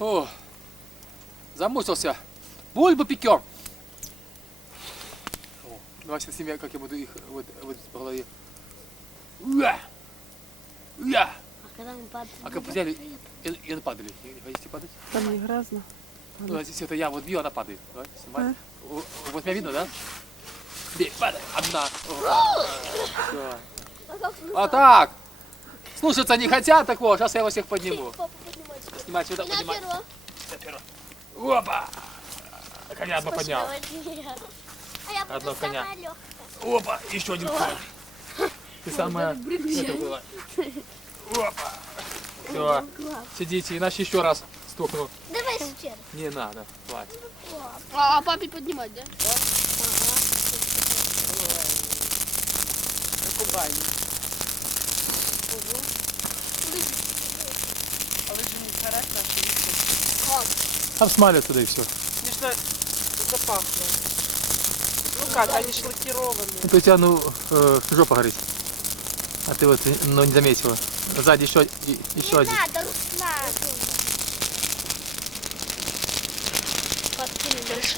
О, замучился. Бульбу пекем. Давай сейчас семья, как я буду их вот по голове. Уя! Уя! А когда мы падаем? А как взяли и падали. Не хотите падать? Там не грязно. Ну, здесь это я вот бью, она падает. Давай, снимай. Вот меня видно, да? Бей, падай. Одна. Все. А так. Слушаться не хотят, так вот, сейчас я его всех подниму. Снимать сюда, поднимать. Опа! Коня одно поднял. Одно коня. Опа, еще один конь. Ты самая... Это было. Опа. Все, сидите, иначе еще раз стукну. Давай сейчас. Не надо, хватит. А папе поднимать, да? Как у бани. А вы же не сгорать наши лица? Обсмали отсюда и все. Конечно, запахло. Ну как, они ж лакированные. Это у тебя, жопа горит. А ты вот, не заметила. Сзади еще один. Надо, Руслан. Подкинь дальше.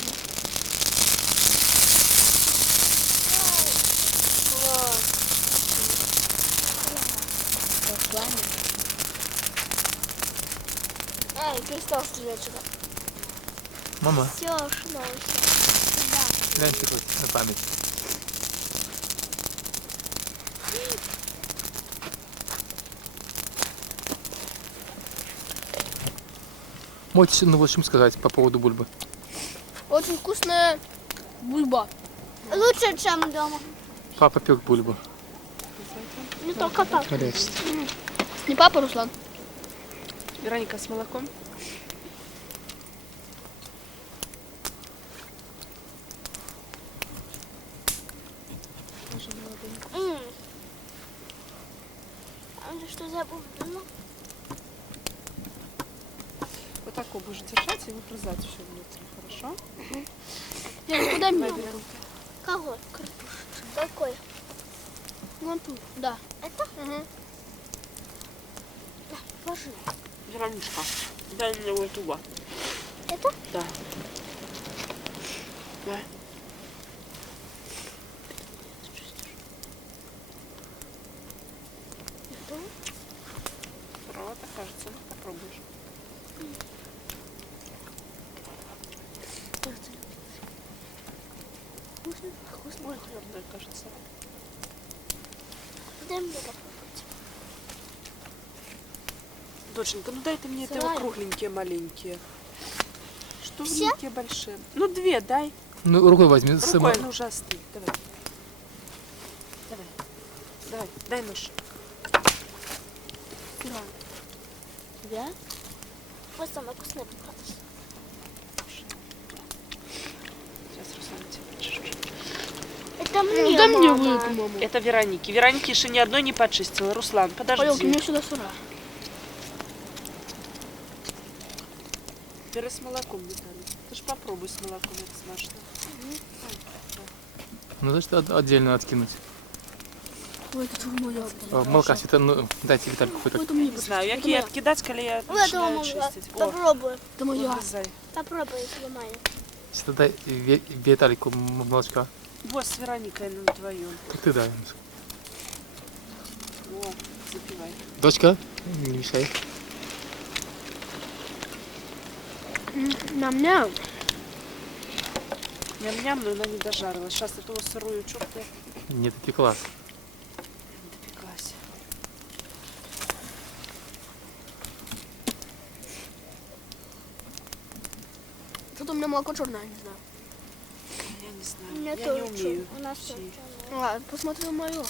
Ай, перестал стрелять сюда. Мама, Все, шло. гляньте хоть на память. Можете, вот что сказать по поводу бульбы? Очень вкусная бульба. Лучше, чем дома. Папа пек бульбу. Не только папа. Не папа, Руслан. Вероника с молоком. А что за бульба? Вот так будешь держать и выгрызать все внутри, хорошо? Куда Давай, мне? Вероника. Кого? Какой? Вон тут, да. Это? Угу. Положи. Вероничка, дай мне вот туда. Это? Да. Давай. Сыровато, кажется. Попробуешь. Вкусно? Вкусно. Ой, твердая, кажется. Дай мне попробовать. Доченька, ну дай ты мне это Давай. кругленькие, маленькие. Что Все? маленькие, большие? Ну, две дай. Ну, рукой возьми. Рукой, ну уже остынь. Давай. Давай. Давай, дай нож. Да? Вот самое вкусное попалось. Сейчас, Руслан, тебе чуть-чуть. Это мне, Да мне мама. вы, по-моему. Это Вероники. Вероники еще ни одной не почистила. Руслан, Пойдем, подожди. мне сюда сыра. Бери с молоком, Виталий. Ты ж попробуй с молоком, это смачно. Ну, значит, отдельно откинуть. Ой, это моя. Молока, дайте Витальку хоть так. Это мне. Не знаю, які откидать, коли я Вот это начинаю мама. чистить. О, Попробуй. Это моя. вырезай. Попробуй, если маме. Сейчас дай Виталику молочка. Вот с Вероникой на твоем. Как ты дай. О, запивай. Дочка, не мешай. Ням-ням. Ням-ням, но она не дожарилась. Сейчас эту сырую чурку Нет, это класс. допеклась. Что-то у меня молоко черное, не знаю. Я не знаю, У меня я не тоже умею. У нас чаи. тоже. А, посмотри на мое.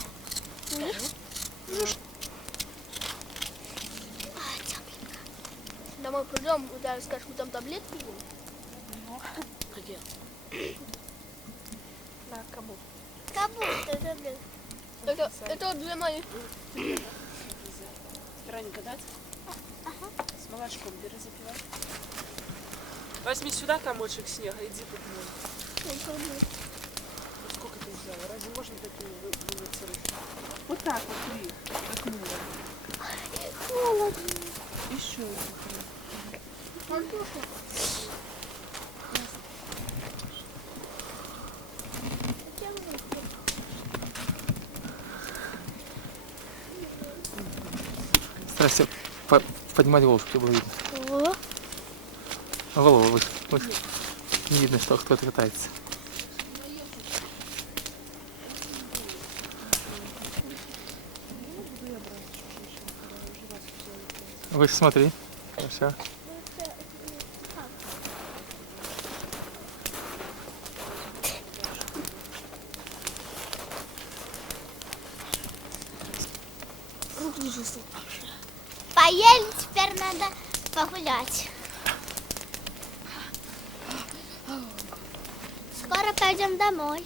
Домой придем, да, скажешь, мы там таблетки будем. Где? На, кому? Кому это, блин? Это вот две мои. Вероника, дать? С молочком бери, запивай. Возьми сюда комочек снега, иди подмой. Сколько ты взяла? Разве можно такими вымыться руки? Вот так вот, три. Так мыло. Холодно. Еще один. Старайся поднимать голову, чтобы было видно. Голову выше, выше. Не видно, что кто-то катается. Выше смотри. Все. Поели, теперь надо погулять. Скоро пойдем домой.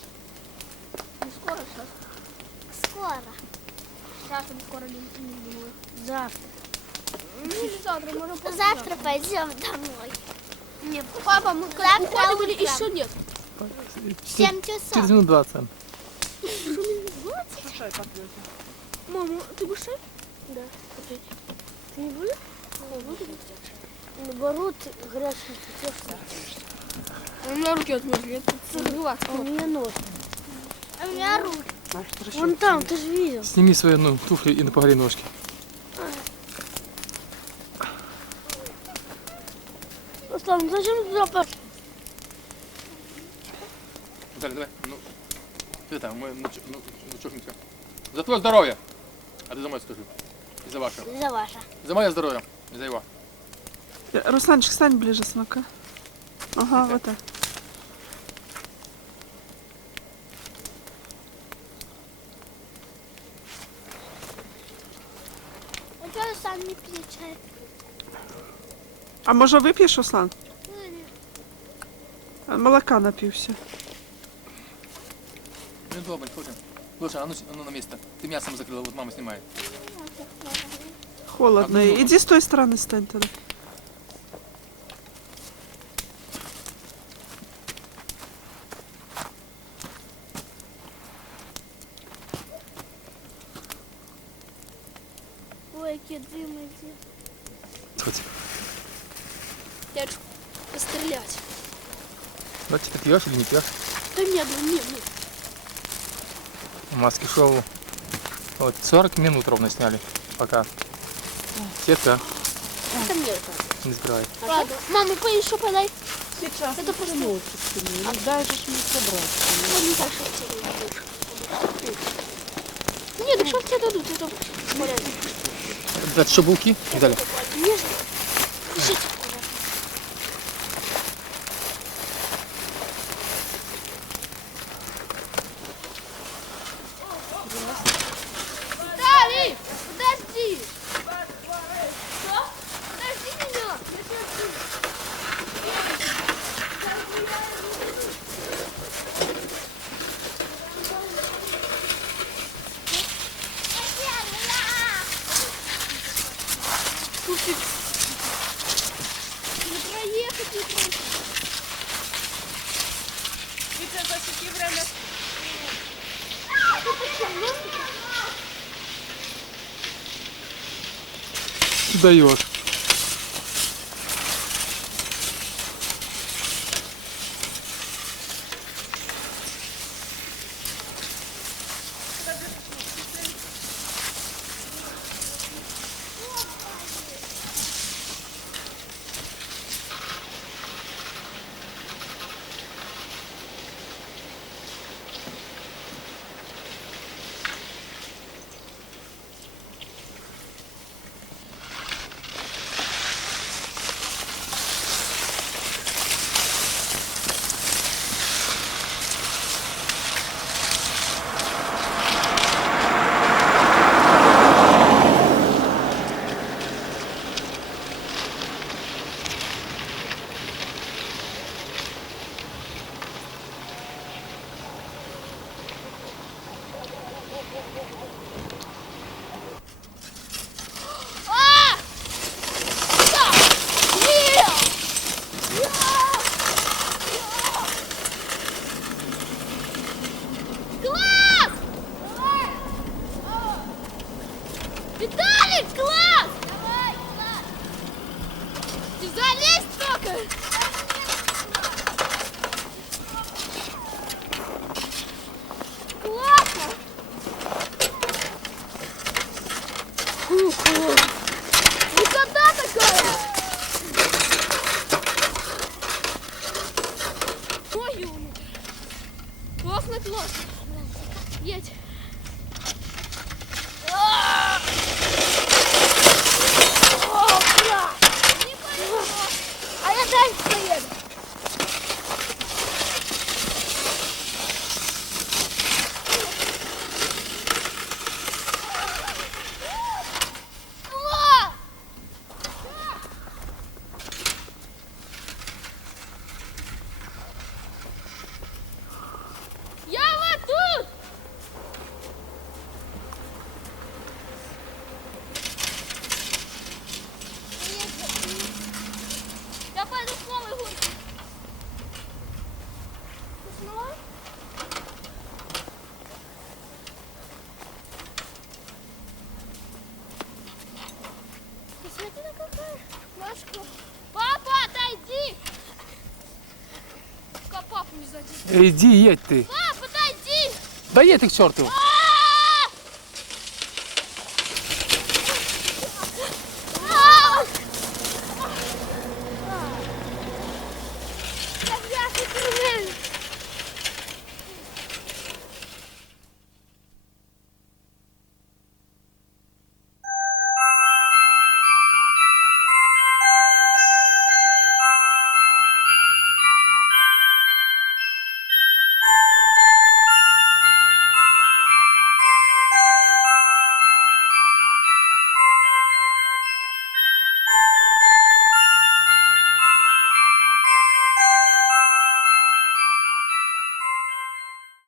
Не скоро, сейчас. Скоро. Завтра скоро не думаю. Завтра. Не завтра, можно Завтра пойдем домой. Нет, папа, мы Завтра уходим или утром. еще нет? 7 Через часов. минут 20. Шай попьёте. Мама, ты будешь шесть? Да. Ты не будешь? Не буду. Наоборот, горячий У меня руки отмерзли, это согреваться. у меня нос. А у меня руки. Вон там, ты же видел. Сними свои туфли и напогрей ножки. Руслан, зачем ты туда пошел? Виталий, давай. Ну, ты там, мы чокнемся. За твое здоровье. А ты за мое скажи. И за ваше. За ваше. За мое здоровье. И за его. Русланчик, стань ближе, смотри. Ага, Окей. вот так. А чого сам не п'є чай? А може вип'єш, Руслан? А, молока напився. Ну, добрый, слушай. Слушай, а ну на место. Ты мясом закрыла, вот мама снимает. Холодно. А, ну, Иди с той стороны стань тогда. Ой, які дими ці. Хоть. Я хочу пострелять. Вот ты пьешь или не пьешь? Да нет, ну нет, нет. Маски шоу. Вот 40 минут ровно сняли. Пока. Сетка Это мне. не сбирает. Ладно, мама, еще подай. Сейчас. Это просто... Дай же мне собрать. Ну, не так, что тебе дадут. Нет, так что тебе дадут? Это порядок. Это что, булки? Виталий. Нежно. Держите, пожалуйста. Виталий, подожди. Что? Подожди меня. Слушай, не проехать, не проехать. Витя, засеки время. Ты даешь. Никогда такая! Ой, умер. Лохнуть лох. Едь. А я дальше поеду. Я вот тут! Я пойду с новой горки. Ты с новой? Посмотри, на какая Машка. Папа, отойди! Пока папу не задел. Иди, едь ты. Папа, отойди! Да едь ты к черту.